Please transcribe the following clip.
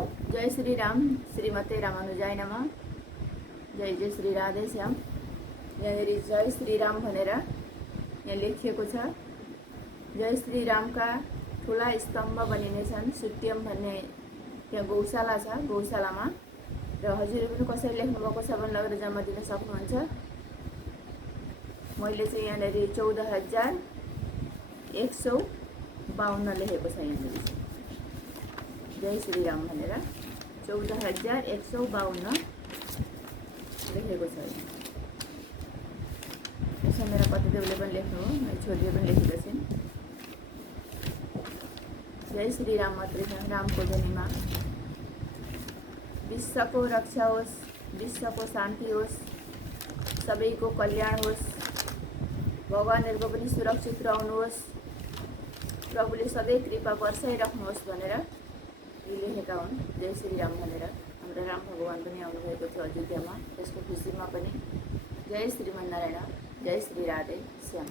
जय श्री राम, श्रीमते रामानुजाय नमः। जय जय श्री राधे श्याम। यहाँनिर जय श्री राम भनेर यहाँ लेखिएको छ। जय श्री रामका ठुला स्तम्भ बनिनेछन्। सुत्यम भन्ने त्यहाँ गौशाला छ। गौशालामा र हजुरले पनि कसरी लेख्नुभएको छ भने लगेर जम्मा दिन सक्नुहुन्छ। मैले चाहिँ यहाँनिर 14,152 लेखेको छ। यहाँनिर जय श्री राम भनेर 14,152 लेखेको छ। यसो मेरा पतिदेवले पनि लेख्नु हो, मेरो छोरीले पनि लेखेको छिन्। जय श्री राम मात्रै छ, रामको ध्वनिमा। विश्वको रक्षा होस्, विश्वको शान्ति होस्, सबैको कल्याण होस्, भगवानहरूको पनि सुरक्षित रहनुहोस्, प्रभुले सधैँ कृपा वर्षाइराख्नुहोस् भनेर लेखेका हुन्। जय श्री राम भनेर हाम्रो राम भगवान पनि आउनुभएको छ अयोध्यामा। त्यसको खुसीमा पनि जय श्रीमन्नारायण, जय श्री राधे श्याम।